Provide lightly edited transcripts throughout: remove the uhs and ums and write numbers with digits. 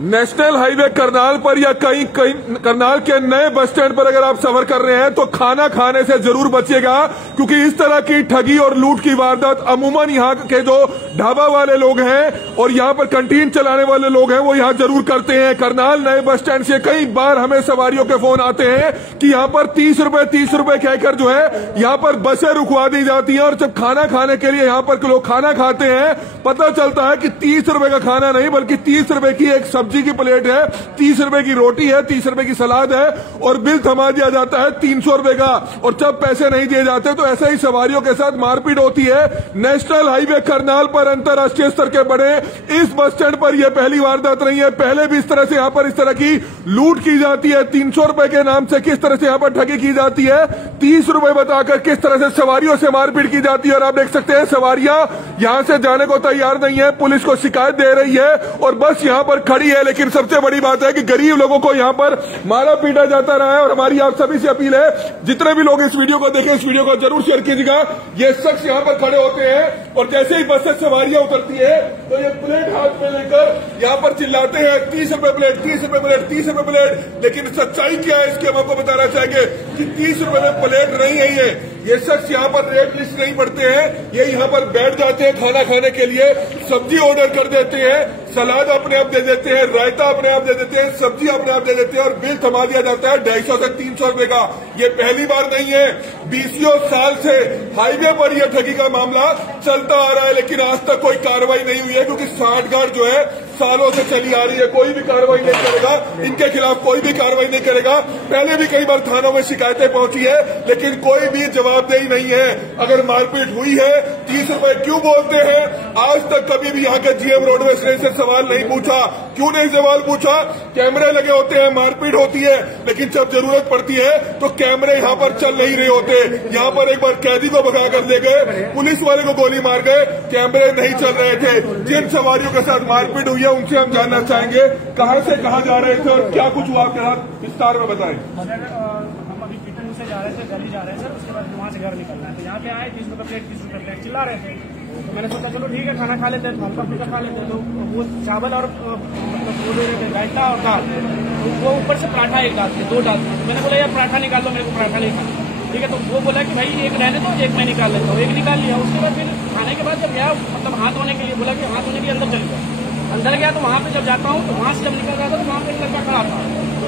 National highway Karnal पर या कहीं करनाल के नए बस स्टैंड पर अगर आप सफर कर रहे हैं तो खाना खाने से जरूर बचिएगा, क्योंकि इस तरह की ठगी और लूट की वारदात अमूमन यहाँ के जो ढाबा वाले लोग हैं और यहाँ पर कैंटीन चलाने वाले लोग हैं वो यहाँ जरूर करते हैं। करनाल नए बस स्टैंड से कई बार हमें सवारियों के फोन आते हैं कि यहाँ पर 30 रुपए कहकर जो है यहाँ पर बसें रुकवा दी जाती हैं और जब खाना खाने के लिए यहाँ पर लोग खाना खाते हैं पता चलता है कि 30 रुपए का खाना नहीं बल्कि 30 रुपए की एक सब्जी की प्लेट है, 30 रुपए की रोटी है, 30 रुपए की सलाद है और बिल थमा दिया जाता है 300 रुपए का। और जब पैसे नहीं दिए जाते तो ऐसे ही सवारियों के साथ मारपीट होती है। नेशनल हाईवे करनाल पर अंतर्राष्ट्रीय स्तर के बड़े इस बस स्टैंड पर यह पहली वारदात नहीं है, पहले भी इस तरह से यहाँ पर इस तरह की लूट की जाती है। 300 रुपए के नाम से किस तरह से यहाँ पर ठगी की जाती है, 30 रुपए बताकर किस तरह से सवारियों से मारपीट की जाती है। और आप देख सकते हैं सवारियां यहां से जाने को तैयार नहीं है, पुलिस को शिकायत दे रही है और बस यहां पर खड़ी है। लेकिन सबसे बड़ी बात है कि गरीब लोगों को यहां पर मारा पीटा जाता रहा है। और हमारी आप सभी से अपील है, जितने भी लोग इस वीडियो को देखें इस वीडियो को जरूर शेयर कीजिएगा। ये शख्स यहां पर खड़े होते हैं और जैसे ही बस से सवारियां उतरती है तो ये प्लेट हाथ में लेकर यहां पर चिल्लाते हैं 30 रुपए प्लेट, 30 रुपए प्लेट, 30 रुपए प्लेट। लेकिन सच्चाई क्या है इसके हम आपको बताना चाहेंगे कि 30 रुपए में प्लेट नहीं है। ये शख्स यहाँ पर रेट लिस्ट नहीं पढ़ते हैं, ये यहाँ पर बैठ जाते हैं खाना खाने के लिए, सब्जी ऑर्डर कर देते हैं, सलाद अपने आप दे देते हैं, रायता अपने आप दे देते हैं, सब्जी अपने आप दे देते हैं और बिल थमा दिया जाता है 250 से 300 रुपए का। ये पहली बार नहीं है, 20 साल से हाईवे पर यह ठगी का मामला चलता आ रहा है, लेकिन आज तक कोई कार्रवाई नहीं हुई है क्योंकि साठगांठ जो है सालों से चली आ रही है। कोई भी कार्रवाई नहीं करेगा, इनके खिलाफ कोई भी कार्रवाई नहीं करेगा। पहले भी कई बार थानों में शिकायतें पहुंची है लेकिन कोई भी जवाबदेही नहीं है। अगर मारपीट हुई है 30 रुपए क्यों बोलते हैं? आज तक कभी भी यहाँ के जीएम रोडवेज ने से सवाल नहीं पूछा। क्यों नहीं सवाल पूछा? कैमरे लगे होते हैं, मारपीट होती है, लेकिन जब जरूरत पड़ती है तो कैमरे यहाँ पर चल नहीं रहे होते। यहाँ पर एक बार कैदी को भगा कर ले गए, पुलिस वाले को गोली मार गए, कैमरे नहीं चल रहे थे। जिन सवारियों के साथ मारपीट हुई है उनसे हम जानना चाहेंगे कहां से कहां जा रहे थे और क्या कुछ हुआ आपके साथ, विस्तार में बताएं। हम अभी पीटू से जा रहे थे, दिल्ली जा रहे थे, उसके बाद वहां से घर निकलना है तो यहाँ पे आए 30 रुपए प्लेट, 30 रुपए प्लेट चिल्ला रहे थे। तो मैंने सोचा चलो ठीक है खाना खा लेते हैं, हल्का फुल्का खा लेते हैं। तो वो चावल और मतलब वो दे रहे थे रायता और दाल, तो वो ऊपर से पराठा एक डालते 2 डालते। तो मैंने बोला यार पराठा निकाल लो, मेरे को पराठा नहीं खाना। ठीक है, तो वो बोला कि भाई एक रहने दो, एक मैं निकाल लेता हूँ। एक निकाल लिया। उसके बाद फिर खाने के बाद जब गया मतलब हाथ धोने के लिए, बोला कि हाथ धोने के लिए अंदर चल गया। अंदर गया तो वहाँ पे जब जाता हूँ तो वहाँ से जब निकल रहा था तो वहाँ पे एक लड़का खड़ा था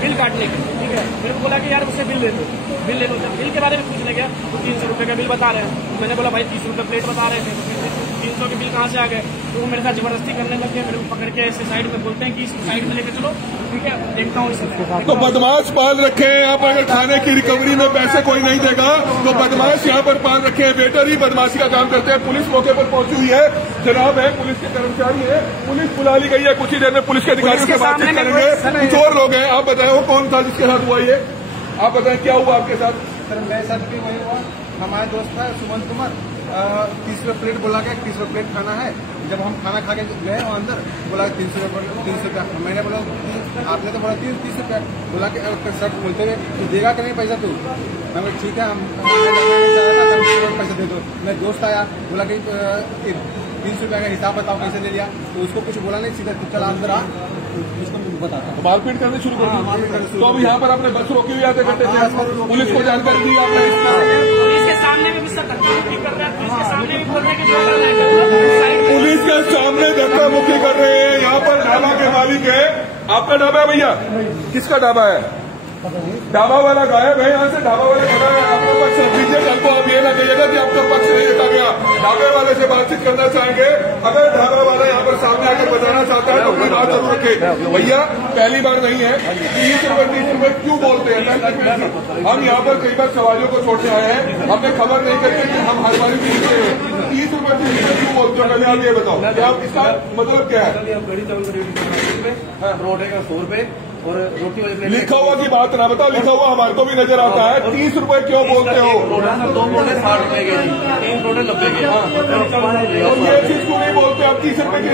बिल काटने के लिए। ठीक है, मेरे को बोला कि यार उससे बिल ले लो, बिल ले लो। जब बिल के बारे में पूछने गया तो 300 रुपए का बिल बता रहे हैं। तो मैंने बोला भाई 30 रुपए प्लेट बता रहे थे, 300 के बिल कहाँ से आ गए? तो वो मेरे साथ जबरदस्ती करने लग गए, मेरे को पकड़ के ऐसे साइड में बोलते हैं कि साइड में लेके चलो। ठीक है, देखता हूँ इससे। तो बदमाश पाल रखे हैं यहाँ पर। अगर खाने की रिकवरी में पैसे कोई नहीं देगा तो बदमाश यहाँ पर पाल रखे हैं। वेटर ही बदमाशी का काम करते हैं। पुलिस मौके पर पहुंची हुई है, जनाब है पुलिस के कर्मचारी है, पुलिस बुला ली गई है। कुछ ही देर में पुलिस के अधिकारियों से बातचीत करेंगे। कुछ और लोग हैं, आप बताएं वो कौन था जिसके साथ हुआ ये? आप बताएं क्या हुआ आपके साथ? सर मेरे साथ भी वही हुआ। हमारे दोस्त था सुमन कुमार, 30 रुपए प्लेट बोला गया, 30 रुपए प्लेट खाना है। जब हम खाना खा के गए वहाँ अंदर बोला 300 रुपया। मैंने बोला आपने तो बोला 30 रुपया। बोला कि सर बोलते हुए तो देगा कि नहीं पैसा तू? मैं बोला ठीक है, हम पैसा दे दो। मेरा दोस्त आया, बोला कि 300 रुपया का हिसाब बताओ कैसे दे दिया। तो उसको कुछ बोला नहीं, सीधा चला अंदर आ, उसको बताता। मारपीट करने शुरू कर दी। तो अब यहाँ पर आपने बस रोकी हुई आते घंटे से, पुलिस को जानकारी दी आपने? पुलिस के सामने भी कर रहा है, पुलिस के सामने भी बोल रहे कि जो कर रहे हैं पुलिस के सामने धक्का मुक्की कर रहे हैं। यहाँ पर ढाबा के मालिक है। आपका ढाबा है भैया? किसका ढाबा है? ढाबा वाला गायब है यहाँ से, ढाबा वाला खड़ा है। आपका पक्ष रख लीजिए, कल को आप ये ना कहिएगा कि आपका पक्ष नहीं रखा गया। ढाबे वाले से बातचीत करना चाहेंगे। अगर ढाबा वाला यहाँ पर सामने आकर बताना चाहता है तो अपनी बात जरूर रखे। भैया पहली बार नहीं है, 30 रुपए क्यों बोलते हैं? हम यहाँ पर कई बार सवारियों को छोड़ने आए हैं, हमें खबर नहीं करके कि हम हर बारी 30 रुपए क्यों बोलते हो? पहले आप ये बताओ, आप इसका मतलब क्या है? रोटे का 100 रुपए और रोटी वाली लिखा हुआ की बात ना बताओ, लिखा हुआ हमारे को भी नजर आता है। 30 रुपए क्यों बोलते हो? 2 रोटे 60 रुपए के, 3 रोटे 90 के। और ये चीज क्यों नहीं बोलते? आप 30 रुपए की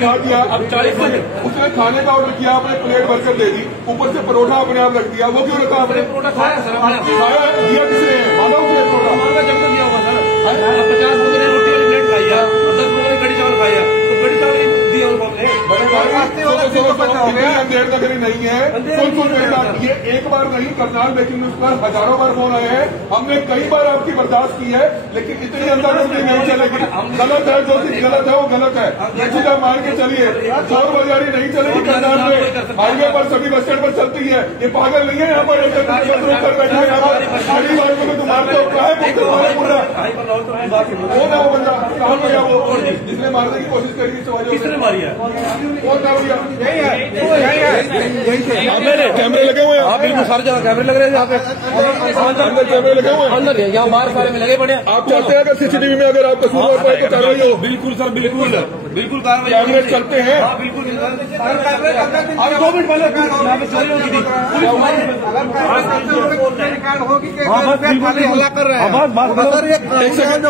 खा दिया, अब 40 उसने खाने का ऑर्डर किया, आपने प्लेट भरकर दे दी, ऊपर से परोठा अपने आप रख दिया। वो क्यों रखा आपने? परोठा खाया सर, खाया दिया किसने? मानो से परोठा जब दिया होगा सर। 50 रुपए रोटी वाली प्लेट खाई है और 10 रुपए कड़ी चावल खाया, तो कड़ी चावल देर तक नहीं है। ये एक बार नहीं करनाल ब्रेकिंग न्यूज पर हजारों बार फोन आए हैं, हमने कई बार आपकी बर्दाश्त की है, लेकिन इतनी अंदाजी नहीं चलेगी। गलत है, जो चीज गलत है वो गलत है। ये चीज आप मान के चलिए, चोर बाजारी नहीं चलेगी करनाल में। हाईवे पर सभी बस स्टैंड पर चलती है। ये पागल नहीं है यहाँ पर कर बैठे यहाँ पर खड़ी बात में तुम मारते हो। क्या है पूरा कौन है वो बंदा, कहाँ गया वो जिसने मारने की कोशिश करी? किसने मारी है? कौन था भैया? यही कैमरे लगे हुए हैं। बिल्कुल सारी जगह कैमरे लग रहे हैं यहाँ पे, अंदर कैमरे लगे हुए हैं, अंदर यहाँ बाहर सारे में लगे पड़े। आप चाहते हैं अगर सीसीटीवी में अगर आप कसूरवार पाए तो कार्रवाई हो? बिल्कुल सर, बिल्कुल बिल्कुल कार्रवाई। कैमरे चलते हैं बिल्कुल। 2 मिनट पहले चोरी होगी थी, हमला कर रहे हैं।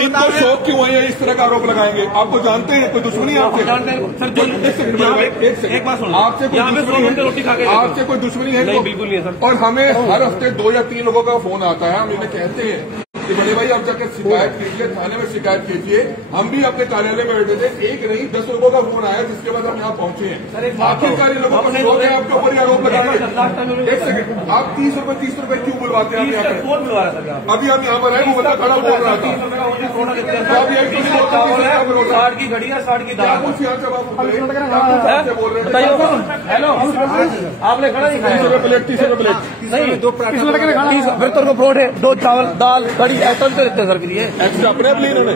इनको शौक क्यों है इस तरह का आरोप लगाएंगे? आपको जानते हैं कोई दुश्मनी आपसे? एक बात सुनो, आपसे कोई दुश्मनी है? नहीं, बिल्कुल नहीं है सर। और हमें हर हफ्ते 2 या 3 लोगों का फोन आता है, हम इन्हें कहते हैं कि बड़े भाई आप जाकर शिकायत कीजिए, थाने में शिकायत कीजिए। हम भी अपने कार्यालय में बैठे थे, 1 नहीं 10 लोगों का फोन आया, जिसके बाद हम यहाँ पहुंचे हैं। आखिरकार इन लोगों का शौक है आपके ऊपर आरोप लगाएंगे। एक सेकंड, आप 30 रुपए क्यों बुलवाते हैं? अभी हम यहाँ पर आए, वो बंदा खड़ा बोल रहा था, साठ की घड़ी है, 60 की दाल। कुछ यहाँ से बोल रहे हैं, हेलो आपने खड़ा नहीं, 30 रुपए प्लेट, 30 रुपए प्लेट नहीं, 2 फिर तो फ्रॉड है। 2 चावल दाल कड़ी ऐसा तो देते सर, फिर ये एक्स्ट्रा अपने आप ली इन्होंने।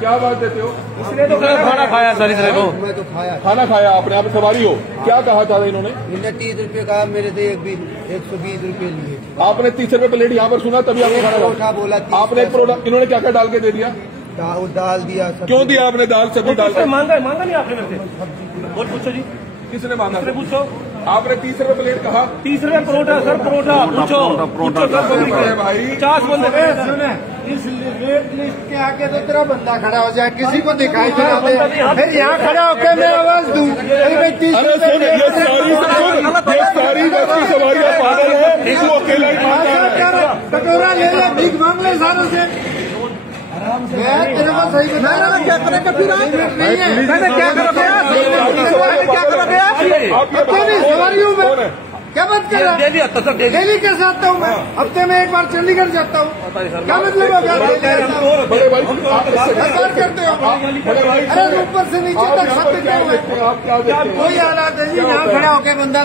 क्या बात देते हो? इसने तो खाना खाया सर, इसने तो मैं तो खाना खाया। आपने आप सवारी हो, क्या कहा था इन्होंने? 30 रुपए कहा, मेरे से 120 रुपए लिए। आपने 30 रुपए प्लेट यहाँ पर सुना, तभी आपने खाना बोला। आपने प्रोडक्ट इन्होंने क्या क्या डाल के दे दिया? दाल दिया। क्यों दिया आपने दाल? सब्जी डाल मांगा नहीं आपने मेरे से? और पूछो जी, किसने मांगा? पूछो। आपने 30 रुपए प्लेट कहा, 30 रुपए परोठा सर, परोठा पूछो भाई। 50 बंदे इस रेट लिस्ट के आगे तो तेरा बंदा खड़ा हो जाए, किसी को दिखाई दे, फिर यहाँ खड़ा होकर मैं आवाज दूं। सारी बस की सवारियां पागल है, वो अकेला ही कटोरा ले ले, भीख मांग ले सारों से। तेरे को सही बता रहा, क्या करेगा फिर? मैंने क्या करा सवारियों में क्या बात कर रहा? डेली कैसे आता हूँ मैं? हफ्ते में 1 बार चंडीगढ़ जाता हूँ, क्या मतलब है? करते हो अरे ऊपर से नीचे तक सब कोई हालात है जी। यहाँ खड़ा होकर बंदा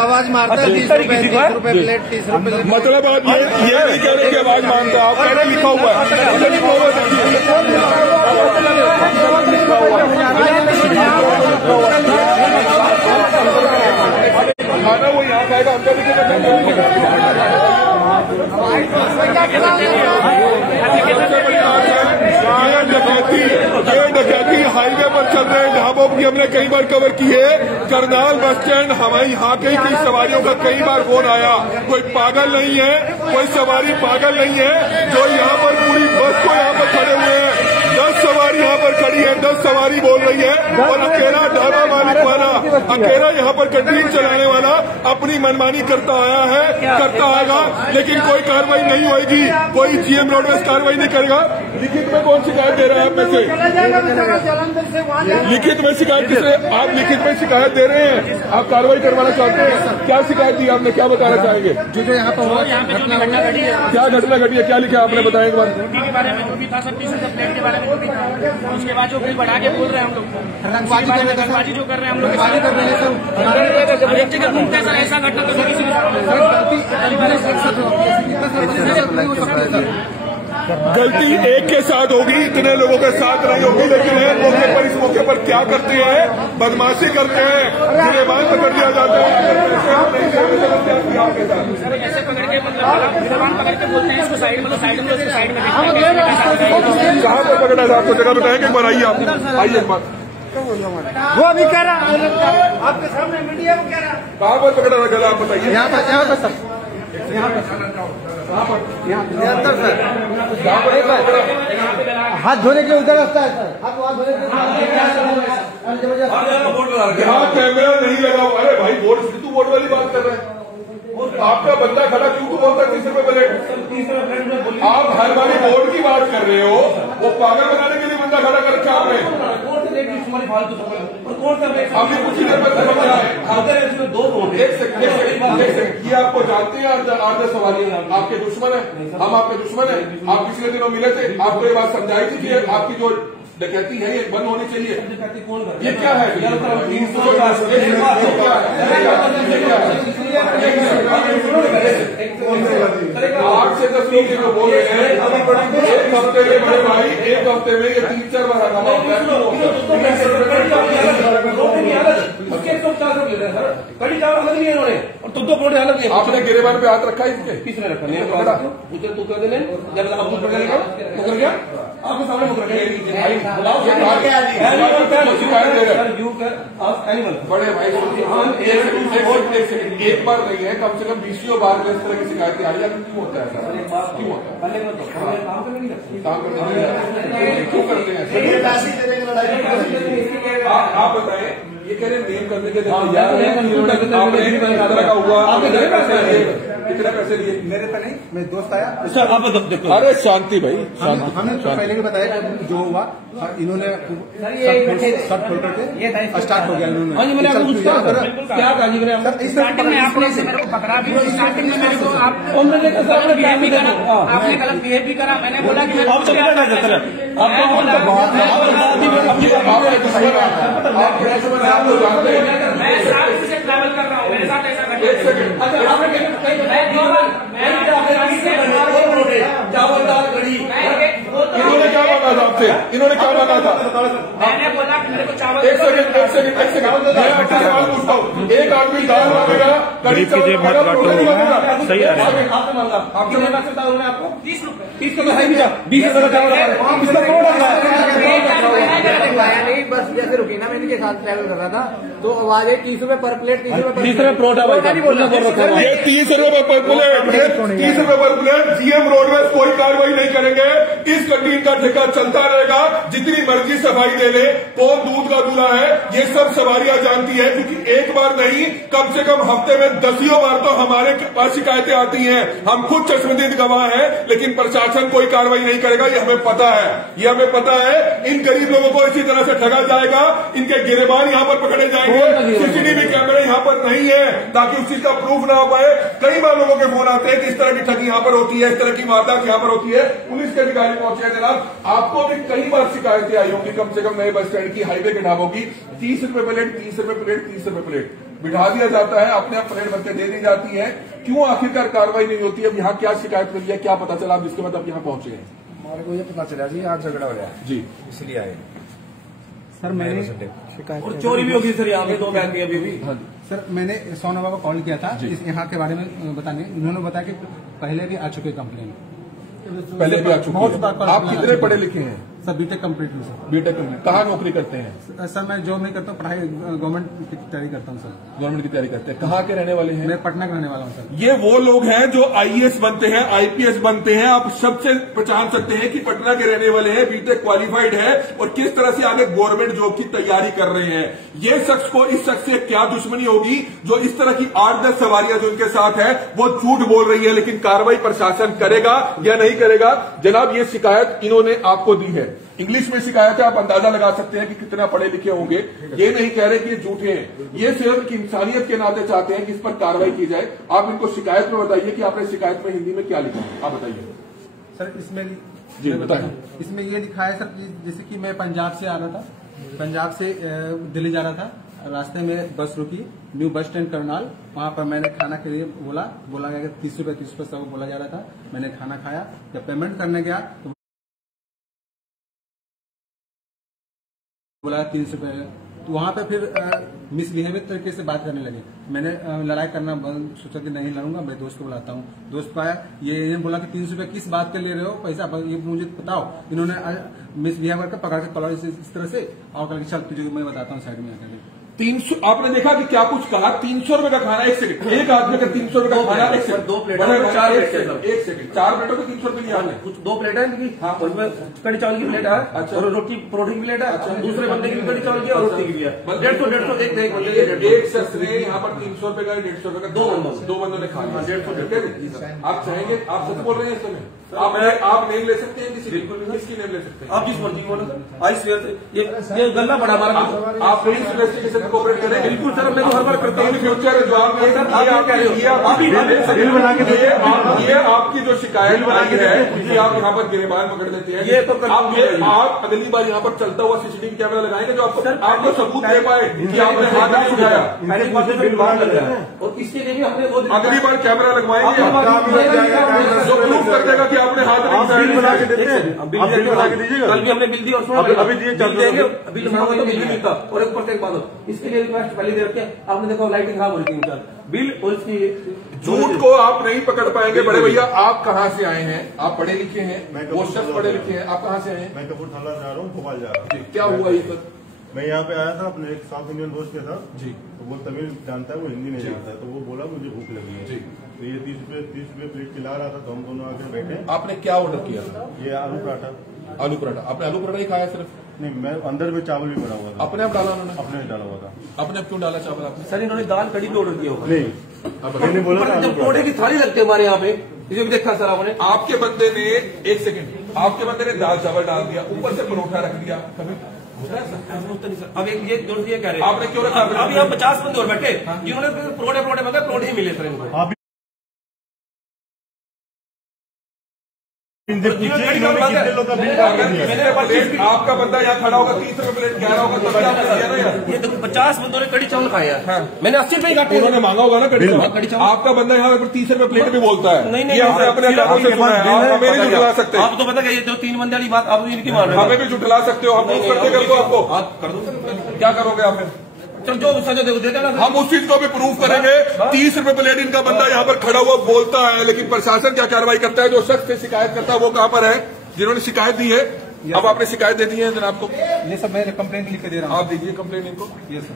आवाज मारता है, 30 रुपए प्लेट, 30 रुपए। मतलब आप ये नहीं कह रहे कि आवाज मारता है, आप कह रहे लिखा हुआ है। खाना वो यहाँ खाएगा, हमको भी ये डकैती हाईवे पर चल रहे हैं ढाबों की हमने कई बार कवर की है। करनाल बस स्टैंड हमारे यहाँ की सवारियों का कई बार फोन आया। कोई पागल नहीं है, कोई सवारी पागल नहीं है जो यहाँ पर पूरी बस को यहाँ पर खड़े हुए हैं। 10 सवारी यहाँ पर खड़ी है, 10 सवारी बोल रही है, और अकेला ढाबा मालिक वाला, अकेला यहाँ पर कैंटीन चलाने वाला अपनी मनमानी करता आया है, करता आएगा, लेकिन कोई कार्रवाई नहीं होगी। कोई जीएम रोडवेज कार्रवाई नहीं करेगा। लिखित में कौन शिकायत दे रहा है आप में से? लिखित में शिकायत किसने? आप लिखित में शिकायत दे रहे हैं, आप कार्रवाई करवाना चाहते हैं? क्या शिकायत दी आपने, क्या बताना चाहेंगे? जो यहाँ पर घटना घटी है, क्या घटना घटी है, क्या लिखा आपने बताया एक बार? रोटी के बारे में जो भी था सर, 30 रुपए प्लेट के बारे में जो भी था, उसके बाद जो बिल बढ़ा के बोल रहे हैं हम लोग, धनबाजी जो कर रहे हैं हम लोग, व्यक्तिगत मुक्त है सर। ऐसा घटना तो किसी गलती एक के साथ होगी, इतने लोगों के साथ नहीं होगी, लेकिन मौके पर इस मौके पर क्या करते हैं? बदमाशी करते हैं, गिरबान पकड़ दिया जाता है। ऐसे पकड़ के मतलब गिरबान पकड़ के बोलते हैं इसको साइड में, साइड में कहाँ पर पकड़ा था? आपको जगह बताएंगे, एक बार आइए, आप आइए एक बार। वो अभी कह रहा आपके सामने मीडिया को कह रहा, कहाँ पर पकड़ा था गला? आप बताइए। यहाँ पर सर, अंदर सर, हाथ धोने के उधर रास्ता है सर, हाथ धोने के यहाँ कैमरा नहीं लगा। अरे भाई बोर्ड, तू बोर्ड वाली बात कर रहे हैं। आपका बंदा खड़ा क्यों तो बोलता है 30 रुपए प्लेट? आप हर बारी बोर्ड की बात कर रहे हो, वो पागल बनाने के लिए बंदा खड़ा कर रखा आपने। अभी कुछ ही देर में एक सेकंड, ये आपको जानते हैं आधे सवाली आपके दुश्मन है, हम आपके दुश्मन है। आप पिछले दिनों मिले थे, आपको ये बात समझाई थी कि आपकी जो डकैती है ये बंद होनी चाहिए। ये क्या है? आठ से 10 लोग जो बोल रहे हैं एक हफ्ते में, बड़े भाई एक हफ्ते में ये 3-4 बार हंगामा होता है। कड़ी चावल अलग नहीं है उन्होंने, और तुम तो बोर्ड अलग नहीं। आपने गिरेबान पे हाथ रखा है इसके? किसने रखा? नहीं पकड़ा, मुझे तू कर देने जब आप पकड़ लेगा मुकर गया आपके सामने मुकर गया। बड़े भाई एक बार नहीं है, कम से कम 20 बार में इस तरह की शिकायतें आई है। क्यों होता है सर? क्यों होता है? क्यों करते हैं? आप बताएं, ये कह रहे नेम करने के कितने पैसे लिए? मेरे पे नहीं, मेरे दोस्त आया। सर आप देखो। अरे शांति भाई, हमने तो पहले भी बताया कि जो हुआ इन्होंने शर्ट खोल करके स्टार्ट हो गया इन्होंने। हाँ जी, मैंने आपको पूछा क्या कहा जी? मैंने स्टार्टिंग में आपने मेरे को पकड़ा भी, स्टार्टिंग में मेरे को आपने गलत बिहेव भी करा। मैंने बोला कि आप तो क्या करते हैं? आपको मैं साथ से ट्रैवल कर रहा हूँ, मेरे साथ ऐसा एक सेकंड, चावल दाल कड़ी इन्होंने क्या मांगा था आपसे? इन्होंने क्या मांगा था? मैंने बोला कि मेरे को चावल। एक सेकंड मैं आपसे सवाल पूछता हूँ। एक आदमी दाल मांगेगा, कड़ी चावल मांगेगा, सही है। आपने मांगा, आपने मांगा सकता उन्होंने आपको 30 रुपए। 30 का तो है 20 रुपए का चावल इसका कौन रख रहा है? नहीं, बस जैसे रुकीना मैं इनके साथ ट्रैवल कर रहा था तो आवाज है 30 रुपए पर प्लेट, 30 रुपए 30 रुपए परोठा नहीं बोल रहा। ये 30 रुपए पर प्लेट, 30 रुपए पर प्लेट। जीएम रोडवेज कोई कार्रवाई नहीं करेंगे। इस कैंटीन का ठेका चलता रहेगा, जितनी मर्जी सफाई दे ले। कौन दूध का दूल्हा है ये सब सवारियां जानती है, क्योंकि एक बार नहीं कम से कम हफ्ते में 10 बार तो हमारे पास शिकायतें आती हैं। हम खुद चश्मदीद गवाह हैं, लेकिन प्रशासन कोई कार्रवाई नहीं करेगा। ये हमें पता है, ये हमें पता है। इन गरीब लोगों को इसी तरह से ठगा जाएगा, इनके गिरेबान यहाँ पर पकड़े जाएंगे। सीसीटीवी कैमरे यहाँ पर नहीं है ताकि उस चीज का प्रूफ ना हो पाए। कई बार लोगों के फोन आते हैं कि इस तरह की ठगी यहाँ पर होती है, इस तरह की वारदात यहाँ पर होती है। पुलिस के अधिकारी पहुंचे हैं जनाब। आपको भी कई बार शिकायतें आई होंगी, कम से कम नए बस स्टैंड की, हाईवे के ढाबों की। 30 रुपए प्लेट, 30 रुपए प्लेट, 30 रुपए प्लेट बिठा दिया जाता है, अपने आप प्लेट भर के दे दी जाती है। क्यों आखिरकार कार्रवाई नहीं होती? अब यहाँ क्या शिकायत मिली है, क्या पता चला जिसके बाद आप यहाँ पहुंचे हैं? हमारे को ये पता चला जी आज झगड़ा हो रहा है जी, इसलिए आए सर। मैंने शिकायत और चोरी भी होगी सर यहाँ पे 2 बैंक अभी भी। सर मैंने सोना बाबा कॉल किया था इस यहाँ के बारे में बताने। इन्होंने बताया कि पहले भी आ चुके कंप्लेन, पहले भी आ चुके हैं। आप कितने पढ़े लिखे हैं? सर बीटेक कंप्लीट हूँ सर। BTech complete. कहाँ नौकरी करते हैं? सर मैं जॉब नहीं करता हूँ, पढ़ाई गवर्नमेंट की तैयारी करता हूँ सर। गवर्नमेंट की तैयारी करते हैं। कहाँ के रहने वाले हैं? मैं पटना का रहने वाला हूँ सर। ये वो लोग हैं जो आईएएस बनते हैं, आईपीएस बनते हैं। आप सबसे पहचान सकते हैं कि पटना के रहने वाले हैं, बीटेक क्वालिफाइड है और किस तरह से आगे गवर्नमेंट जॉब की तैयारी कर रहे हैं। ये शख्स को इस शख्स से क्या दुश्मनी होगी जो इस तरह की 8-10 सवारियां जो इनके साथ है वो झूठ बोल रही है, लेकिन कार्रवाई प्रशासन करेगा या नहीं करेगा? जनाब ये शिकायत इन्होंने आपको दी है, इंग्लिश में शिकायत है। आप अंदाजा लगा सकते हैं कि कितना पढ़े लिखे होंगे। ये नहीं कह रहे कि ये झूठे हैं, ये सिर्फ की इंसानियत के नाते चाहते हैं कि इस पर कार्रवाई की जाए। आप इनको शिकायत में बताइए कि आपने शिकायत में हिंदी में क्या लिखा है, आप बताइए सर। इसमें जी बताइए। इसमें ये लिखा है सर कि जैसे कि मैं पंजाब से आ रहा था, पंजाब से दिल्ली जा रहा था, रास्ते में बस रुकी न्यू बस स्टैंड करनाल। वहां पर मैंने खाना के लिए बोला गया कि 30 रुपए सब बोला जा रहा था। मैंने खाना खाया, जब पेमेंट करने गया तो बोला 30 रुपए। तो वहां पे फिर मिसबिहेवियर तरीके से बात करने लगे। मैंने लड़ाई करना सोचा कि नहीं लड़ूंगा, मैं दोस्त को बुलाता हूँ। दोस्त पाया, ये बोला कि 30 रुपए किस बात के ले रहे हो पैसा, ये मुझे बताओ। इन्होंने मिसबिहेव करके पकड़ के कॉलर इस तरह से और कल चल तुझे मैं बताता हूँ साइड में आकर। 300 आपने देखा कि क्या कुछ कहा 300 रुपए का खाना। एक सेकंड, एक आदमी का 300 रुपए का खाना। एक सेकंड, 2 प्लेट 4 प्लेट। एक सेकंड, 4 प्लेटों को 300 रुपए लिया। कुछ 2 प्लेट है इनकी, उसमें कड़ी चावल की प्लेट है। अच्छा। और रोटी परोठी की प्लेट है। दूसरे बंदे की कड़ी चावल की और रोटी की भी है। 150 एक शख्स ने यहाँ पर 300 रुपए का 150 रुपए का 2 बंदों ने खा लिया। 150। आप चाहेंगे, आप सच बोल रहे हैं इस समय? आप नहीं ले सकते हैं किसी, बिल्कुल किसकी नहीं ले सकते आप जिस मर्जी बोलो सर। आई स्वेयर ये गल्ला बड़ा हमारा। आप प्लीज इन्वेस्टिगेशन कोऑपरेट करें। बिल्कुल सर, मैं तो हर बार करता हूँ। फ्यूचर जो आप कह रहे हो, ये आपकी जो शिकायत आई है कि आप यहाँ पर गिरेबान पकड़ देते हैं, ये तो आप अगली बार यहाँ पर चलता हुआ सीसीटीवी कैमरा लगाएंगे जो आपको सबूत दे पाए कि आपने हाथ नहीं उठाया। और इसके लिए भी हमने वो अगली बार कैमरा लगवाएंगे जो प्रूफ कर देगा कि आपने हाथ नहीं उठाया। कल भी हमने बिल दी और अभी दिए देंगे। बिल तो बिल मिलता। और एक प्रत्येक बात इसके लिए रिक्वेस्ट पहले दे रखे। आपने देखो लाइटिंग खराब हो रही थी बिल और इसकी झूठ को आप नहीं पकड़ पाएंगे। बड़े भैया आप कहाँ से आए हैं? आप पढ़े लिखे हैं, वो शख्स पढ़े लिखे हैं। आप कहाँ से आए हैं? मैं कपूरथला जा रहा हूँ, भोपाल जा रहा हूँ। क्या हुआ ये सर? मैं यहाँ पे आया था अपने एक साउथ इंडियन दोस्त के साथ जी। तो वो तमिल जानता है, वो हिंदी नहीं जानता है। तो वो बोला मुझे भूख लगी है जी। तो ये 30 रुपए प्लेट खिला रहा था। तो हम दोनों आके बैठे। आपने क्या ऑर्डर किया था? ये आलू पराठा। आलू पराठा। आपने आलू पराठा ही खाया सिर्फ? नहीं, मैं अंदर में चावल भी बना हुआ था। अपने आप डाला उन्होंने? अपने डाला हुआ था। अपने आप क्यों डाला चावल आपने? सर इन्होंने दाल कड़ी भी ऑर्डर किया होगा। नहीं, मैंने बोला था जब पोड़े की थाली लगती है हमारे यहाँ पे, ये भी देखा सर आपने। आपके बंदे ने, एक सेकंड, आपके बंदे ने दाल चावल डाल दिया, ऊपर से परोठा रख दिया, कभी अब एक ये दोस्त ये कह रहे हैं आपने क्यों रखा? अभी हम 50 बंदे और बैठे जिन्होंने परोठे मंगाए, परोठे ही मिले सर इनको। आपका बंदा यहाँ खड़ा होगा 30 रुपए प्लेट कह रहा होगा तो ये देखो 50 बंदों ने कड़ी चावल खाया है। मैंने 80 रुपए का उन्होंने मांगा होगा ना कड़ी चावल। आपका बंदा यहाँ पर 30 रुपए प्लेट भी बोलता है। नहीं, ये हमने अपने कानों से सुना है। आप हमें नहीं जुटला सकते। आप तो पता ये जो 3 बंदे वाली बात आप इनकी मान रहे हो। हमें भी जुटला सकते हो। हम करते कर दो आपको। कर दो, क्या करोगे आप फिर? चलो जो सजा दे देना। हम उस चीज को भी प्रूव करेंगे। 30 रुपए प्लेट इनका बंदा यहाँ पर खड़ा हुआ बोलता है, लेकिन प्रशासन क्या कार्रवाई करता है? जो शख्स से शिकायत करता है वो कहाँ पर है? जिन्होंने शिकायत दी है। अब आपने शिकायत दे दी है जनाब को? ये सब मैं कंप्लेंट लिख के दे रहा हूँ। आप दीजिए कंप्लेंट इनको। ये सर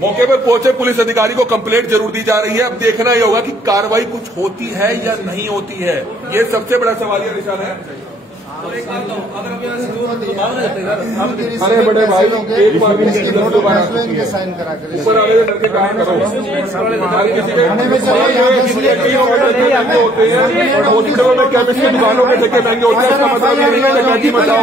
मौके पर पहुंचे पुलिस अधिकारी को कंप्लेंट जरूर दी जा रही है। अब देखना यह होगा कि कार्रवाई कुछ होती है या नहीं होती है। ये सबसे बड़ा सवालिया निशान है। एक बात तो अगर हम यहाँ से अरे बड़े भाई एक बार भी साइन करा कर ऊपर वाले डर के काम करो। होते हैं हॉस्पिटलों में केमिस्ट की दुकानों के ठेके महंगे होते हैं। इसका मतलब ये नहीं है डकैती मचाओ।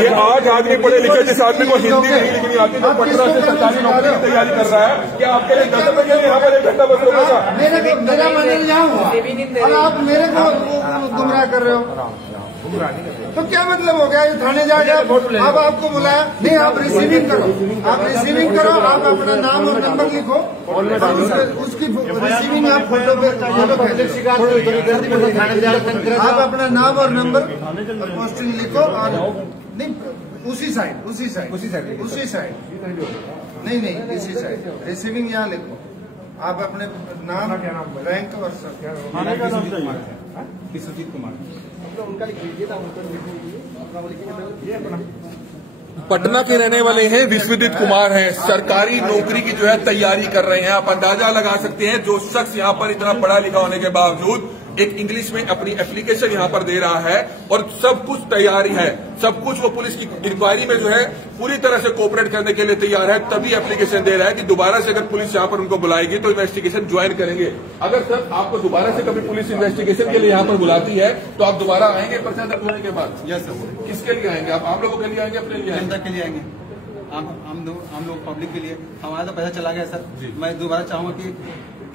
ये आज आदमी पढ़े लिखे जिस आदमी को हिंदी नहीं लिखनी आती, जो पटना से सरकारी नौकरी की तैयारी कर रहा है, क्या आपके लिए 10 रुपए के लिए यहाँ पर 1 घंटा बस रुकेगा? मेरा मैनेजर यहाँ हुआ और आप मेरे को गुमराह कर रहे हो। तो क्या मतलब हो गया? ये थाने जाके अब आपको बुलाया नहीं, आप रिसीविंग करो, आप रिसीविंग करो, आप अपना नाम और नंबर लिखो और उसकी रिसीविंग आप फोटो पे आप अपना नाम और नंबर पोस्टिंग लिखो और नहीं उसी साइड नहीं इसी साइड रिसीविंग यहाँ लिखो। आप अपने नाम रैंक और थाने का नाम चाहिए विश्वजीत कुमार। उनका लिख लीजिए था, पटना के रहने वाले हैं, विश्वजीत कुमार हैं। सरकारी नौकरी की जो है तैयारी कर रहे हैं। आप अंदाजा लगा सकते हैं जो शख्स यहाँ पर इतना पढ़ा लिखा होने के बावजूद एक इंग्लिश में अपनी एप्लीकेशन यहाँ पर दे रहा है और सब कुछ तैयारी है, सब कुछ वो पुलिस की इंक्वायरी में जो है पूरी तरह से कोऑपरेट करने के लिए तैयार है, तभी एप्लीकेशन दे रहा है कि दोबारा से अगर पुलिस यहाँ पर उनको बुलाएगी तो इन्वेस्टिगेशन ज्वाइन करेंगे। अगर सर आपको दोबारा से कभी पुलिस इन्वेस्टिगेशन के लिए यहाँ पर बुलाती है तो आप दोबारा आएंगे पर्चा दर्ज होने के बाद? Yes sir. किसके लिए आएंगे आप लोगों के लिए आएंगे, अपने लिए जनता के लिए आएंगे, हम लोग पब्लिक के लिए। हमारा तो पैसा चला गया सर। मैं दोबारा चाहूंगा कि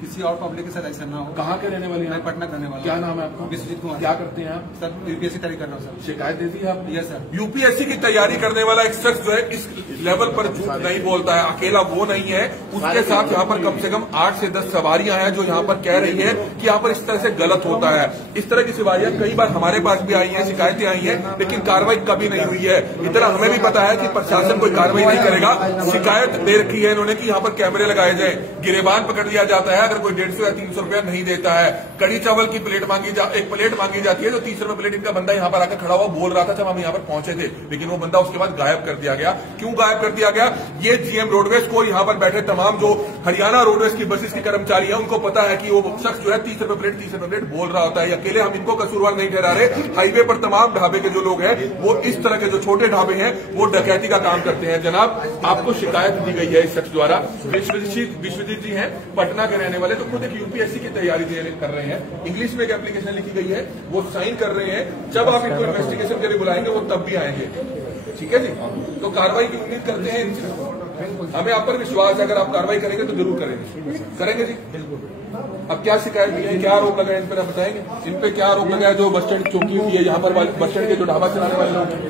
किसी और पब्लिक के साथ ऐसा ना हो। कहाँ के रहने वाले हैं? मैं पटना करने वाला। क्या नाम है आपका? विश्वजीत कुमार। क्या करते हैं आप? सर यूपीएससी तैयारी कर रहा हूँ सर। शिकायत दे दी है आपने? Yes sir. यूपीएससी की तैयारी करने वाला एक शख्स जो है इस लेवल पर झूठ नहीं बोलता है। अकेला वो नहीं है, उसके साथ यहाँ पर कम से कम 8 से 10 सवारियां हैं जो यहाँ पर कह रही है कि यहाँ पर इस तरह से गलत होता है। इस तरह की सवारियां कई बार हमारे पास भी आई हैं, शिकायतें आई हैं, लेकिन कार्रवाई कभी नहीं हुई है। इतना हमें भी पता है कि प्रशासन कोई कार्रवाई नहीं करेगा। शिकायत दे रखी है इन्होंने कि यहाँ पर कैमरे लगाए जाए, गिरेबान पकड़ लिया जाता है, अगर कोई 150 या 300 रुपया नहीं देता है। कड़ी चावल की प्लेट एक प्लेट मांगी जाती है, तो 30 रुपए प्लेट इनका बंदा यहाँ पर आकर खड़ा हुआ बोल रहा था जब हम यहाँ पर पहुंचे थे, लेकिन वो बंदा उसके बाद गायब कर दिया गया। क्यों गायब कर दिया गया? ये जीएम रोडवेज को यहाँ पर बैठे तमाम जो हरियाणा रोडवेज की बसेस के कर्मचारी है उनको पता है कि वो शख्स जो है 30 रुपए प्लेट बोल रहा होता है। अकेले हम इनको कसूरवार नहीं ठहरा रहे, हाईवे पर तमाम ढाबे के जो लोग हैं वो इस तरह के जो छोटे ढाबे हैं वो डकैती का काम करते हैं। जनाब, आपको शिकायत दी गई है इस शख्स द्वारा। विश्वजीत जी हैं, पटना के रहने वाले, तो खुद एक यूपीएससी की तैयारी कर रहे हैं। इंग्लिश में एक एप्लीकेशन लिखी गई है, वो साइन कर रहे हैं। जब आप इनको इन्वेस्टिगेशन के लिए बुलाएंगे वो तब भी आएंगे, ठीक है जी। तो कार्रवाई की उम्मीद करते हैं इनसे, हमें आप पर विश्वास है। अगर आप कार्रवाई करेंगे तो जरूर करेंगे जी, बिल्कुल। अब क्या शिकायत दी है, क्या आरोप लगा है इन पर, आप बताएंगे? इन पे क्या आरोप लगा है? जो बस स्टैंड चौकी हुई है यहाँ पर, बस स्टैंड के जो ढाबा चलाने वाले लोग हैं,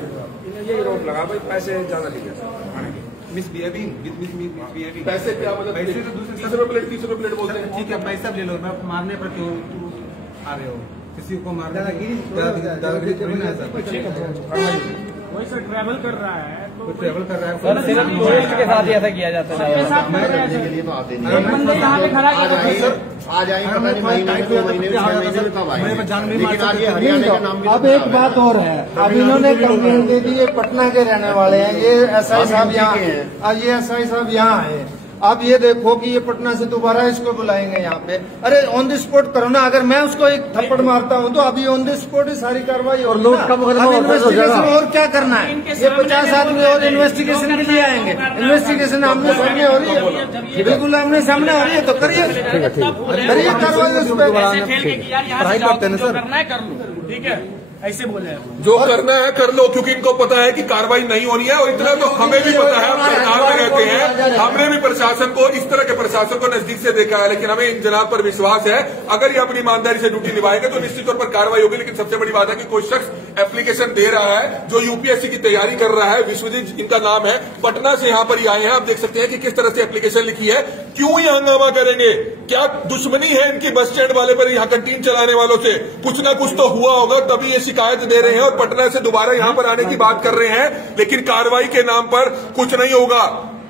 यही आरोप लगा भाई पैसे ज्यादा ले गए, मिसबिहेविंग, पैसे क्या मतलब? पैसे तो दूसरे 30 रुपए प्लेट बोलते हैं। ठीक है, पैसा ले लो, मैं मारने पर क्यों आ रहे हो? किसी को मारने दादागिरी थोड़ी ना है सर। वही सर ट्रैवल कर रहा है तो ट्रैवल कर रहा है सर, सिर्फ टूरिस्ट के साथ ही ऐसा किया जाता है। एक बंदे यहाँ पे खड़ा आ जाए, पता नहीं महीने में, 2 महीने में, 6 महीने में कब आएंगे, लेकिन आज ये हरियाणा का नाम भी। अब एक बात और है, अब इन्होंने कंप्लेंट दे दी, ये पटना के रहने वाले हैं, ये एसआई साहब यहाँ हैं, ये एसआई साहब यहाँ है। अब ये देखो कि ये पटना से दोबारा इसको बुलाएंगे यहाँ पे। अरे ऑन द स्पॉट करो ना, अगर मैं उसको एक थप्पड़ मारता हूँ तो अभी ऑन द स्पॉट ही सारी कार्रवाई और इन्वेस्टिगेशन और क्या करना है? ये 50 आदमी और इन्वेस्टिगेशन के लिए आएंगे। इन्वेस्टिगेशन आमने सामने हो रही है, बिल्कुल आमने सामने हो रही है, तो करिए कार्रवाई उस पर। पढ़ाई करते हैं सर, करना है कर लो, ठीक है, ऐसे बोले जो करना है कर लो, क्योंकि इनको पता है कि कार्रवाई नहीं होनी है। और इतना तो हमें भी पता है, हम सरकार में रहते हैं, हमने भी प्रशासन को, इस तरह के प्रशासन को नजदीक से देखा है, लेकिन हमें इन जनाब पर विश्वास है। अगर ये अपनी ईमानदारी से ड्यूटी निभाएंगे तो निश्चित तौर पर कार्रवाई होगी। लेकिन सबसे बड़ी बात है कि कोई शख्स एप्लीकेशन दे रहा है जो यूपीएससी की तैयारी कर रहा है, विश्वजीत इनका नाम है, पटना से यहाँ पर ही आए हैं। आप देख सकते हैं कि किस तरह से एप्लीकेशन लिखी है। क्यों ये हंगामा करेंगे? क्या दुश्मनी है इनकी बस स्टैंड वाले पर, यहाँ कैंटीन चलाने वालों से? कुछ ना कुछ तो हुआ होगा, तभी ये शिकायत दे रहे हैं और पटना से दोबारा यहाँ पर आने की बात कर रहे हैं। लेकिन कार्रवाई के नाम पर कुछ नहीं होगा,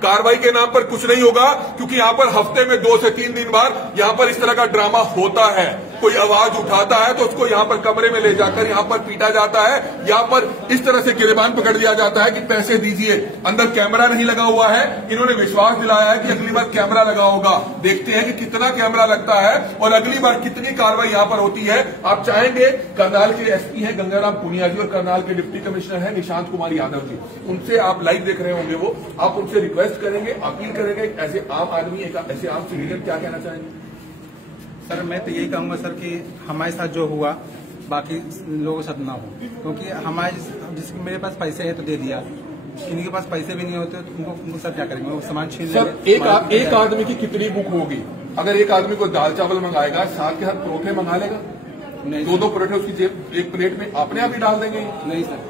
कार्रवाई के नाम पर कुछ नहीं होगा, क्योंकि यहाँ पर हफ्ते में 2 से 3 दिन बाद यहाँ पर इस तरह का ड्रामा होता है। कोई आवाज उठाता है तो उसको यहाँ पर कमरे में ले जाकर यहाँ पर पीटा जाता है, यहाँ पर इस तरह से गिरबान पकड़ दिया जाता है कि पैसे दीजिए। अंदर कैमरा नहीं लगा हुआ है, इन्होंने विश्वास दिलाया है कि अगली बार कैमरा लगा होगा। देखते हैं कि कितना कैमरा लगता है और अगली बार कितनी कार्रवाई यहाँ पर होती है। आप चाहेंगे, करनाल के एसपी हैं गंगाराम पुनिया जी और करनाल के डिप्टी कमिश्नर हैं निशांत कुमार यादव जी, उनसे आप लाइव देख रहे होंगे, वो आप उनसे रिक्वेस्ट करेंगे, अपील करेंगे, ऐसे आम आदमी, ऐसे आम सिटीजन क्या कहना चाहेंगे? सर मैं तो यही कहूंगा सर कि हमारे साथ जो हुआ बाकी लोगों के साथ ना हो, क्योंकि हमारे जिसके मेरे पास पैसे है तो दे दिया, इनके पास पैसे भी नहीं होते तो उनको सर क्या करेंगे? वो सामान छीन लेंगे। एक आदमी की कितनी बुक होगी? अगर एक आदमी को दाल चावल मंगाएगा, साथ के साथ परोठे मंगा लेगा? नहीं, 2 परोठे उसकी जेब एक प्लेट में अपने आप ही डाल देंगे? नहीं सर।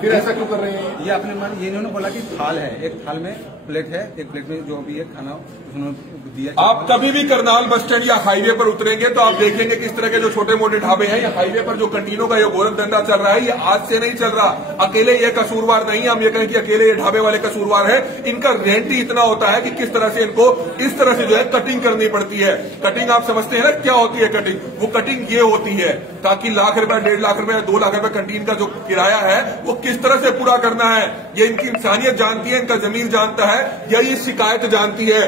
फिर ऐसा क्यों कर रहे हैं? ये अपने मन, ये इन्होंने बोला कि थाल है, एक थाल में प्लेट है, एक प्लेट में जो भी है खाना उन्होंने दिया। आप कभी भी करनाल बस स्टैंड या हाईवे पर उतरेंगे तो आप देखेंगे कि इस तरह के जो छोटे मोटे ढाबे हैं या हाईवे पर जो कंटीनों का ये गोरख धंधा चल रहा है, ये आज से नहीं चल रहा। अकेले ये कसूरवार नहीं, हम ये कहें कि अकेले ये ढाबे वाले कसूरवार है। इनका रेंट ही इतना होता है कि किस तरह से इनको इस तरह से जो है कटिंग करनी पड़ती है। कटिंग आप समझते हैं ना क्या होती है कटिंग? वो कटिंग ये होती है ताकि लाख रुपए, 1.5 लाख रुपए, 2 लाख रुपए कंटीन का जो किराया है वो किस तरह से पूरा करना है, ये इनकी इंसानियत जानती है, इनका जमीर जानता है, यही शिकायत जानती है।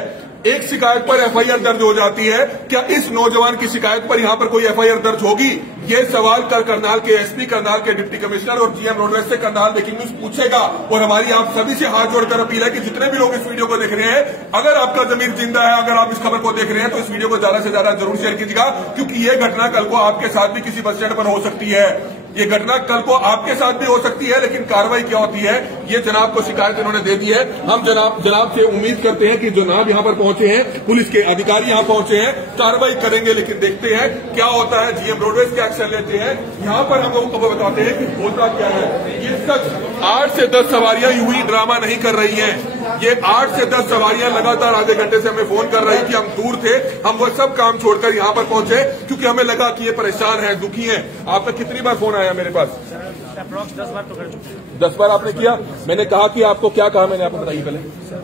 एक शिकायत पर एफआईआर दर्ज हो जाती है, क्या इस नौजवान की शिकायत पर यहां पर कोई एफआईआर दर्ज होगी? ये सवाल कल करनाल के एसपी, करनाल के डिप्टी कमिश्नर और जीएम रोडवेज से करनाल ब्रेकिंग न्यूज पूछेगा। और हमारी आप सभी से हाथ जोड़कर अपील है कि जितने भी लोग इस वीडियो को देख रहे हैं, अगर आपका जमीर जिंदा है, अगर आप इस खबर को देख रहे हैं तो इस वीडियो को ज्यादा से ज्यादा जरूर शेयर कीजिएगा, क्योंकि ये घटना कल को आपके साथ भी किसी बस स्टैंड पर हो सकती है। ये घटना कल को आपके साथ भी हो सकती है, लेकिन कार्रवाई क्या होती है ये जनाब को शिकायत इन्होंने दे दी है। हम जनाब से उम्मीद करते हैं कि जनाब यहाँ पर पहुंचे हैं, पुलिस के अधिकारी यहाँ पहुंचे हैं, कार्रवाई करेंगे, लेकिन देखते हैं क्या होता है, जीएम रोडवेज क्या एक्शन लेते हैं। यहाँ पर हम लोगों को बताते हैं कि होता क्या है। ये शख्स 8 से 10 सवारियां यूं ही ड्रामा नहीं कर रही हैं, ये 8 से 10 सवारियां लगातार आधे घंटे से हमें फोन कर रही थी। हम दूर थे, हम वो सब काम छोड़कर यहाँ पर पहुंचे क्योंकि हमें लगा कि ये परेशान है, दुखी है। आपका कितनी बार फोन आया मेरे पास? अप्रॉक्स 10 बार तो कर चुके हैं। 10 बार आपने किया? मैंने कहा कि आपको क्या कहा? मैंने आपको बताइए पहले।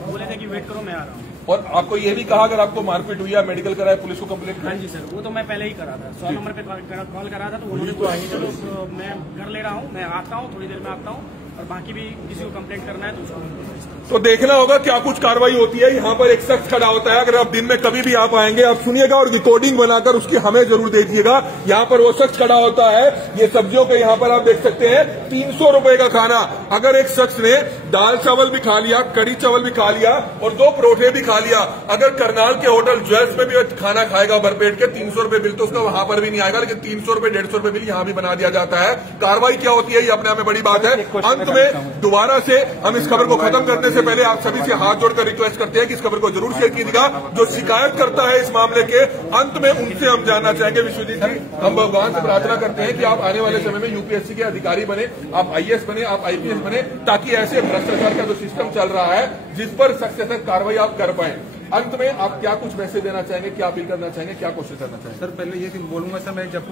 बोले थे कि वेट करो, मैं आ रहा हूँ। और आपको ये भी कहा अगर आपको मारपीट हुई या मेडिकल कराए पुलिस को कंप्लेंट हाँ जी सर, वो तो मैं पहले ही करा था, 100 नंबर पे कॉल करा था, तो उन्होंने बोला चलो मैं घर ले रहा हूँ, मैं आता हूँ, थोड़ी देर में आता हूँ, और बाकी भी किसी को कंप्लेंट करना है तो उसको तो देखना होगा क्या कुछ कार्रवाई होती है। यहाँ पर एक शख्स खड़ा होता है, अगर आप दिन में कभी भी आप आएंगे आप सुनिएगा और रिकॉर्डिंग बनाकर उसकी हमें जरूर दे दीजिएगा। यहाँ पर वो शख्स खड़ा होता है, ये सब्जियों के यहाँ पर आप देख सकते हैं 300 रुपए का खाना। अगर एक शख्स ने दाल चावल भी खा लिया, कड़ी चावल भी खा लिया और 2 परोठे भी खा लिया, अगर करनाल के होटल ज्वेल्स में भी खाना खाएगा भरपेट के 300 रुपए बिल तो उसका वहां पर भी नहीं आएगा, लेकिन 300 रुपए 150 रुपए बिल यहाँ भी बना दिया जाता है। कार्रवाई क्या होती है ये अपने आप में बड़ी बात है। अंत में दोबारा से हम इस खबर को खत्म करने से पहले आप सभी से हाथ जोड़कर रिक्वेस्ट करते हैं कि इस खबर को जरूर शेयर कीजिएगा। जो शिकायत करता है इस मामले के, अंत में उनसे हम जानना चाहेंगे, विश्वजीत जी, हम भगवान से प्रार्थना करते हैं कि आप आने वाले समय में यूपीएससी के अधिकारी बने, आप आईएएस बने, आप आईपीएस बने, ताकि ऐसे भ्रष्टाचार का जो सिस्टम चल रहा है जिस पर सख्त से सख्त कार्रवाई आप कर पाए। अंत में आप क्या कुछ मैसेज देना चाहेंगे, क्या अपील करना चाहेंगे, क्या कोशिश करना चाहेंगे? सर पहले ये बोलूंगा सर, मैं जब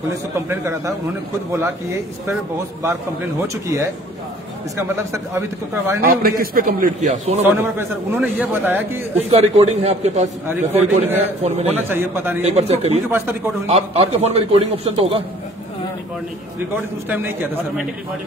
पुलिस को कंप्लेन करा था उन्होंने खुद बोला कि ये इस पर बहुत बार कंप्लेन हो चुकी है, इसका मतलब सर अभी तक कार्रवाई नहीं। आपने किस पे कंप्लेंट किया? 100 नंबर पे सर। उन्होंने ये बताया कि उसका रिकॉर्डिंग है आपके पास? रिकॉर्डिंग है, फोन में होना चाहिए, पता नहीं, एक बार चेक करिए। उनके पास तो रिकॉर्ड हुई। आपके फोन में रिकॉर्डिंग ऑप्शन तो होगा? रिकॉर्डिंग उस टाइम नहीं किया था सर,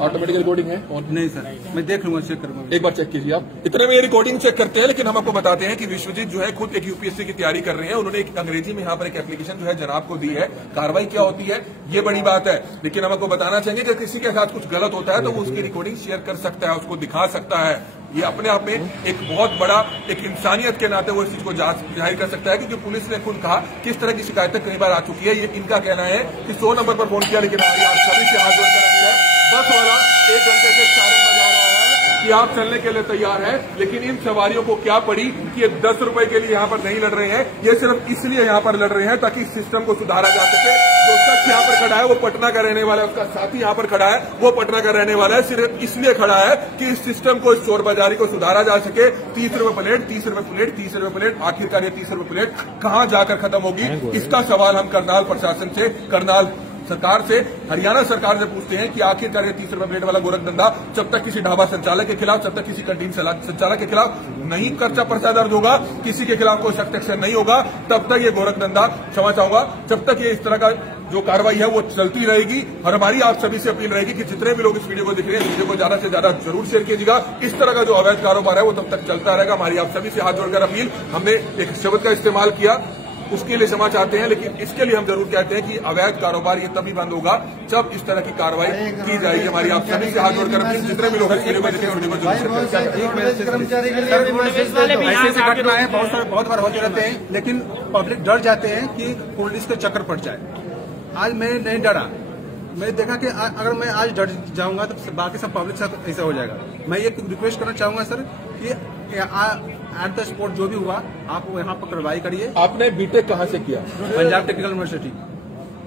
ऑटोमेटिक रिकॉर्डिंग है? नहीं सर, मैं देख लूंगा, चेक करूंगा, एक बार चेक कीजिए आप। इतने में ये रिकॉर्डिंग चेक करते हैं, लेकिन हम आपको बताते हैं कि विश्वजीत जो है खुद एक यूपीएससी की तैयारी कर रहे हैं। उन्होंने एक अंग्रेजी में यहाँ पर एक एप्लीकेशन जो है जनाब को दी है। कार्रवाई क्या होती है ये बड़ी बात है, लेकिन हम आपको बताना चाहेंगे कि किसी के साथ कुछ गलत होता है तो वो उसकी रिकॉर्डिंग शेयर कर सकता है, उसको दिखा सकता है। ये अपने आप में एक बहुत बड़ा एक इंसानियत के नाते वो इस चीज को जाहिर कर सकता है, क्योंकि पुलिस ने खुद कहा कि इस तरह की शिकायतें कई बार आ चुकी है। ये इनका कहना है कि 100 नंबर पर फोन किया, लेकिन हमारी आप सभी से हाथ जोड़कर रखी है। बस वाला 1 घंटे से सारे बजा रहा है कि आप चलने के लिए तैयार हैं, लेकिन इन सवारियों को क्या पड़ी कि ये 10 रुपए के लिए यहाँ पर नहीं लड़ रहे हैं, ये सिर्फ इसलिए यहाँ पर लड़ रहे हैं ताकि इस सिस्टम को सुधारा जा सके। जो शख्स यहाँ पर खड़ा है वो पटना का रहने वाला है, उसका साथी यहाँ पर खड़ा है वो पटना का रहने वाला है, सिर्फ इसलिए खड़ा है कि इस सिस्टम को, इस चोर बाजारी को सुधारा जा सके। 30 रुपए प्लेट, 30 रुपए प्लेट, 30 रुपए प्लेट, आखिरकार ये 30 रुपए प्लेट कहाँ जाकर खत्म होगी? इसका सवाल हम करनाल प्रशासन से, करनाल सरकार से, हरियाणा सरकार से पूछते हैं कि आखिरकार ये 30 रुपए प्लेट वाला गोरख धंधा जब तक किसी ढाबा संचालक के खिलाफ, जब तक किसी कैंटीन संचालक के खिलाफ नहीं पर्चा दर्ज होगा, किसी के खिलाफ कोई सख्त एक्शन नहीं होगा, तब तक ये गोरख धंधा, क्षमा चाहूंगा, जब तक ये इस तरह का जो कार्रवाई है वो चलती रहेगी। और हमारी आप सभी से अपील रहेगी कि जितने भी लोग इस वीडियो को देख रहे हैं, इस वीडियो को ज्यादा से ज्यादा जरूर शेयर कीजिएगा। इस तरह का जो अवैध कारोबार है वो तब तक चलता रहेगा। हमारी आप सभी से हाथ जोड़कर अपील, हमने एक शब्द का इस्तेमाल किया, उसके लिए क्षमा चाहते हैं, लेकिन इसके लिए हम जरूर कहते हैं कि अवैध कारोबार ये तभी बंद होगा जब इस तरह की कार्रवाई की जाएगी। हमारी आप सभी से हाथ जोड़कर अपील, जितने भी लोग इस वीडियो को देखें, वीडियो को जरूर शेयर करें। ऐसे घटनाएं बहुत बार होते रहते हैं, लेकिन पब्लिक डर जाते हैं कि पुलिस के चक्कर पड़ जाए। आज मैं नहीं डरा, मैंने देखा कि अगर मैं आज डर जाऊंगा तो बाकी सब पब्लिक साथ ऐसा हो जाएगा। मैं ये रिक्वेस्ट करना चाहूंगा सर कि एट द स्पॉट जो भी हुआ आप यहाँ पर कार्रवाई करिए। आपने बीटेक कहाँ से किया? Punjab technical university.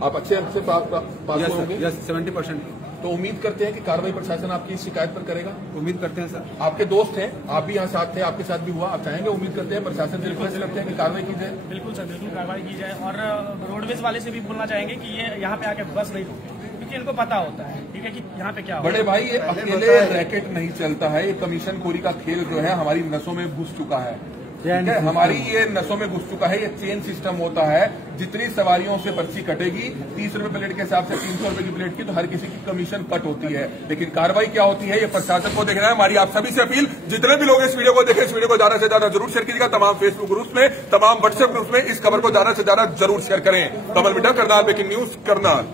आप अच्छे से पास होंगे? 70%। तो उम्मीद करते हैं कि कार्रवाई प्रशासन आपकी शिकायत पर करेगा? उम्मीद करते हैं सर। आपके दोस्त हैं, आप भी यहाँ साथ थे, आपके साथ भी हुआ, आप चाहेंगे, उम्मीद करते हैं प्रशासन से रिक्वेस्ट करते हैं कि कार्रवाई की जाए? बिल्कुल सर, बिल्कुल कार्रवाई की जाए। और रोडवेज वाले से भी बोलना चाहेंगे कि ये यहाँ पे आके बस नहीं रोके, क्योंकि इनको पता होता है, ठीक है, कि यहाँ पे क्या बड़े भाई ये अकेले रैकेट नहीं चलता है, ये कमीशनखोरी का खेल जो है हमारी नसों में घुस चुका है, ठीक है, हमारी ये नसों में घुस चुका है। ये चेन सिस्टम होता है, जितनी सवारियों से पर्ची कटेगी 30 रुपए प्लेट के हिसाब से 300 रुपए की प्लेट की, तो हर किसी की कमीशन कट होती है। लेकिन कार्रवाई क्या होती है ये प्रशासन को देखना है। हमारी आप सभी से अपील, जितने भी लोग इस वीडियो को देखें, इस वीडियो को ज्यादा से ज्यादा जरूर शेयर कीजिएगा। तमाम फेसबुक ग्रुप्स में, तमाम व्हाट्सएप ग्रुप्स में इस खबर को ज्यादा से ज्यादा जरूर शेयर करें। कमल मिट्टा, करनाल ब्रेकिंग न्यूज, करनाल।